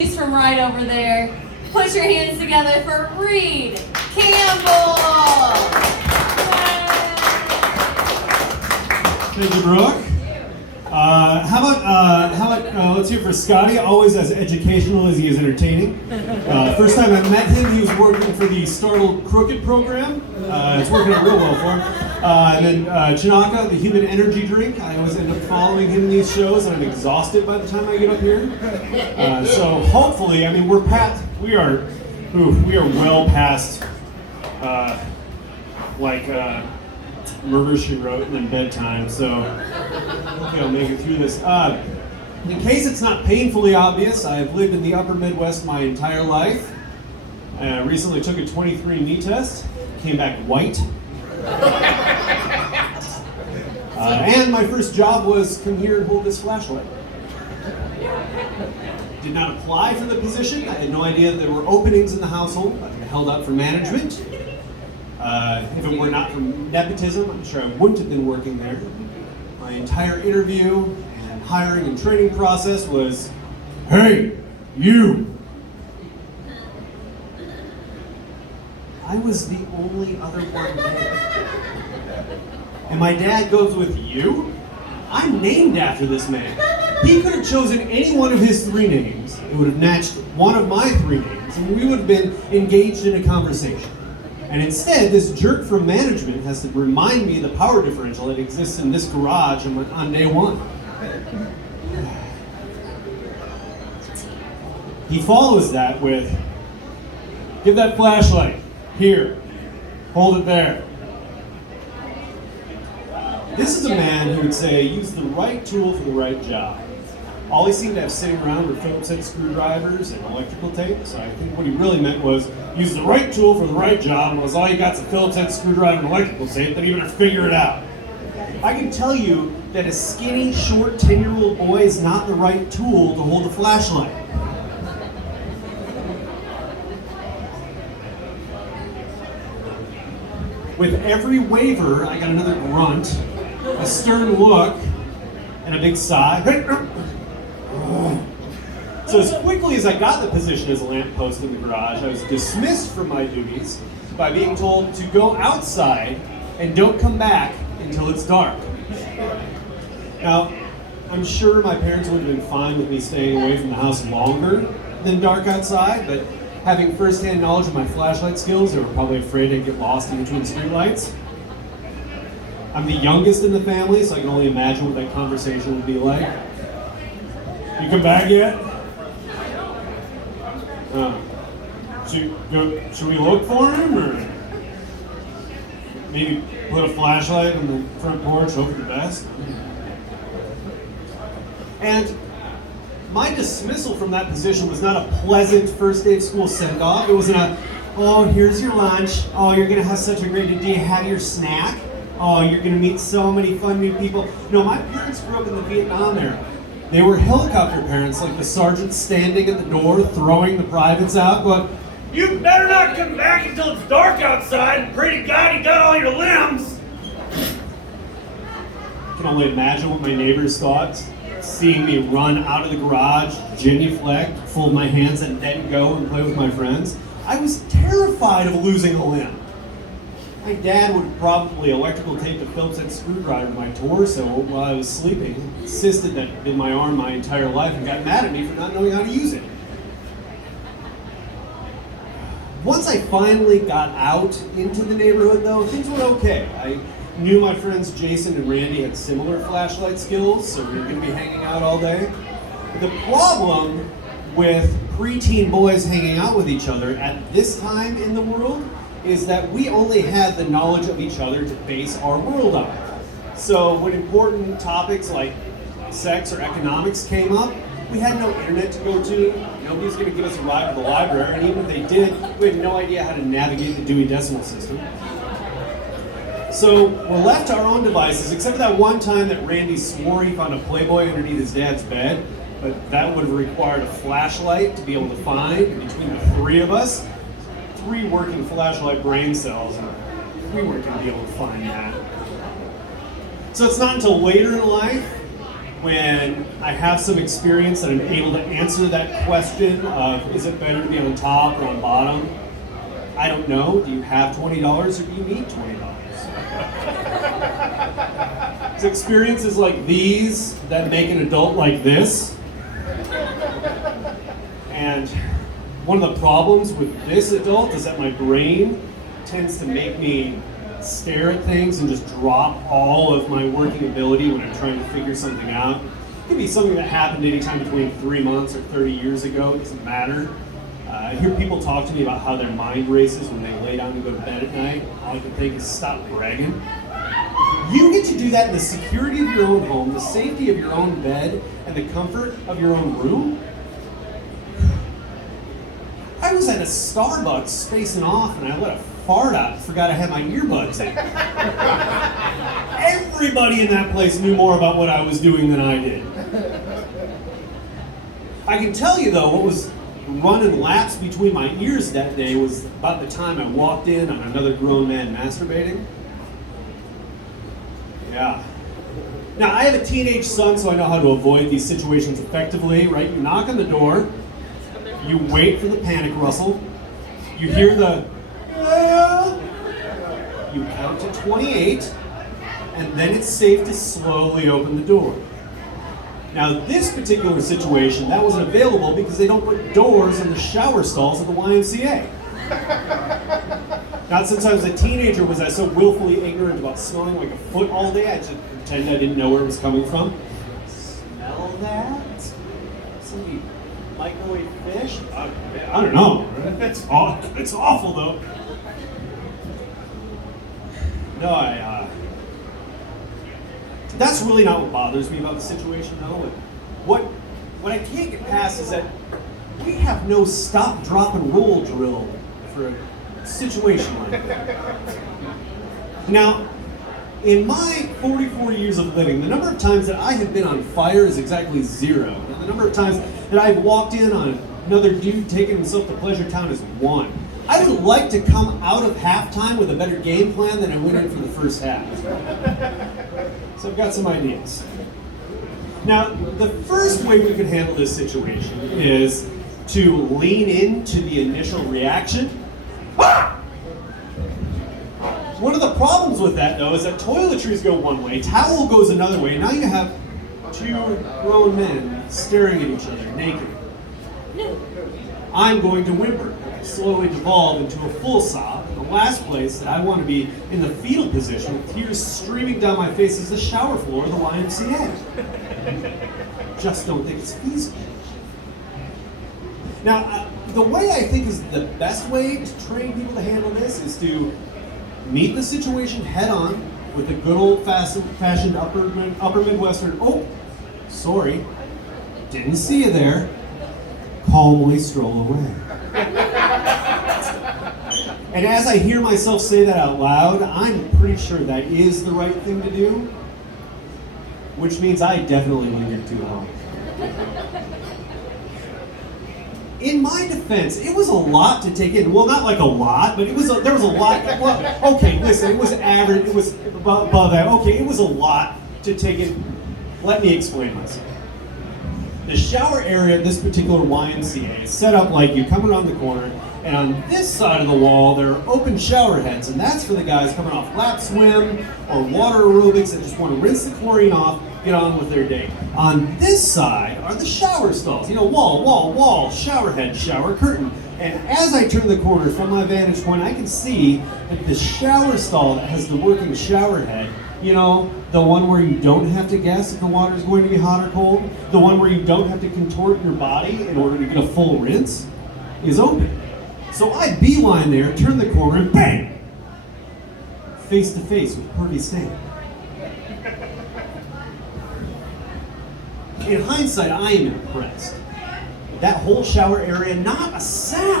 He's from right over there. Put your hands together for Reed Campbell. Thank you, Brooke. Let's hear for Scotty, always as educational as he is entertaining. First time I met him, he was working for the Startled Crooked program. It's working out real well for him. And then Chinaka, the human energy drink. I always end up following him in these shows, and I'm exhausted by the time I get up here. So hopefully, I mean, we are well past Murder, She Wrote, and then bedtime, so hopefully I'll make it through this. In case it's not painfully obvious, I've lived in the upper Midwest my entire life. Recently took a 23andMe test, came back white. And my first job was come here and hold this flashlight. Did not apply for the position. I had no idea there were openings in the household. I held out for management. If it were not for nepotism, I'm sure I wouldn't have been working there. My entire interview and hiring and training process was, "Hey, you!" I was the only other one there. And my dad goes with, "You? I'm named after this man." He could have chosen any one of his three names. It would have matched one of my three names, and we would have been engaged in a conversation. And instead, this jerk from management has to remind me of the power differential that exists in this garage on day one. He follows that with, "Give that flashlight. Here. Hold it there." This is a man who would say, use the right tool for the right job. All he seemed to have sitting around were Phillips head screwdrivers and electrical tape, so I think what he really meant was, use the right tool for the right job, and was all you got's a Phillips head screwdriver and electrical tape, then you better figure it out. I can tell you that a skinny, short, 10-year-old boy is not the right tool to hold a flashlight. With every waiver, I got another grunt, a stern look, and a big sigh. So as quickly as I got the position as a lamppost in the garage, I was dismissed from my duties by being told to go outside and don't come back until it's dark. Now, I'm sure my parents would have been fine with me staying away from the house longer than dark outside, but having first-hand knowledge of my flashlight skills, they were probably afraid I'd get lost in between streetlights. I'm the youngest in the family, so I can only imagine what that conversation would be like. "You come back yet?" Should we look for him, or maybe put a flashlight on the front porch, hope for the best? And my dismissal from that position was not a pleasant first day of school send-off. It wasn't a, "Oh, here's your lunch. Oh, you're going to have such a great day. Do you have your snack? Oh, you're going to meet so many fun new people." No, my parents grew up in the Vietnam era. They were helicopter parents, like the sergeant standing at the door, throwing the privates out, going, "You better not come back until it's dark outside, and pray to God you got all your limbs." I can only imagine what my neighbors thought, seeing me run out of the garage, genuflect, fold my hands, and then go and play with my friends. I was terrified of losing a limb. My dad would have probably electrical taped a Phillips head screwdriver to my torso while I was sleeping, insisted that it'd been my arm my entire life, and got mad at me for not knowing how to use it. Once I finally got out into the neighborhood, though, things went okay. I knew my friends Jason and Randy had similar flashlight skills, so we were going to be hanging out all day. The problem with preteen boys hanging out with each other at this time in the world is that we only had the knowledge of each other to base our world on. So when important topics like sex or economics came up, we had no internet to go to. Nobody was going to give us a ride to the library, and even if they did, we had no idea how to navigate the Dewey Decimal System. So we're left to our own devices, except for that one time that Randy swore he found a Playboy underneath his dad's bed, but that would have required a flashlight to be able to find. Between the three of us, 3 working flashlight brain cells, and we weren't going to be able to find that. So it's not until later in life when I have some experience that I'm able to answer that question of is it better to be on top or on bottom? I don't know. Do you have $20 or do you need $20? It's experiences like these that make an adult like this. And one of the problems with this adult is that my brain tends to make me stare at things and just drop all of my working ability when I'm trying to figure something out. It could be something that happened anytime between 3 months or 30 years ago. It doesn't matter. I hear people talk to me about how their mind races when they lay down to go to bed at night. All I can think is stop bragging. You get to do that in the security of your own home, the safety of your own bed, and the comfort of your own room. I was at a Starbucks spacing off and I let a fart out and forgot I had my earbuds in. Everybody in that place knew more about what I was doing than I did. I can tell you though, what was running laps between my ears that day was about the time I walked in on another grown man masturbating. Yeah. Now I have a teenage son, so I know how to avoid these situations effectively, right? You knock on the door, you wait for the panic rustle, you hear the you count to 28, and then it's safe to slowly open the door. Now this particular situation, that wasn't available because they don't put doors in the shower stalls at the YMCA. Not since I was a teenager was I so willfully ignorant about smelling like a foot all day, I just pretended I didn't know where it was coming from. Smell that? Somebody microwave fish? I don't know. It's awful though. No, that's really not what bothers me about the situation though. What I can't get past is that we have no stop, drop, and roll drill for a situation like that. Now, in my 44 years of living, the number of times that I have been on fire is exactly 0. And the number of times that I've walked in on another dude taking himself to Pleasure Town is 1. I would like to come out of halftime with a better game plan than I went in for the first half. So I've got some ideas. Now, the first way we could handle this situation is to lean into the initial reaction. One of the problems with that, though, is that toiletries go one way, towel goes another way, and now you have 2 grown men staring at each other naked. I'm going to whimper, slowly devolve into a full sob. The last place that I want to be in the fetal position with tears streaming down my face is the shower floor of the YMCA. Just don't think it's feasible. Now, the way I think is the best way to train people to handle this is to meet the situation head on with a good old-fashioned upper Midwestern, oh, sorry, didn't see you there, calmly stroll away. And as I hear myself say that out loud, I'm pretty sure that is the right thing to do, which means I definitely lingered too long. In my defense, it was a lot to take in. Well, not like a lot, but there was a lot. Well, okay, listen, it was average. It was above that. Okay, it was a lot to take in. Let me explain myself. The shower area at this particular YMCA is set up like you come around the corner, and on this side of the wall there are open shower heads, and that's for the guys coming off lap swim or water aerobics that just want to rinse the chlorine off, get on with their day. On this side are the shower stalls. You know, wall, shower head, shower curtain. And as I turn the corner from my vantage point, I can see that the shower stall that has the working shower head, you know, the one where you don't have to guess if the water is going to be hot or cold, the one where you don't have to contort your body in order to get a full rinse, is open. So I beeline there, turn the corner, and bang! Face to face with Purdy Stan. In hindsight, I am impressed. That whole shower area, not a sound.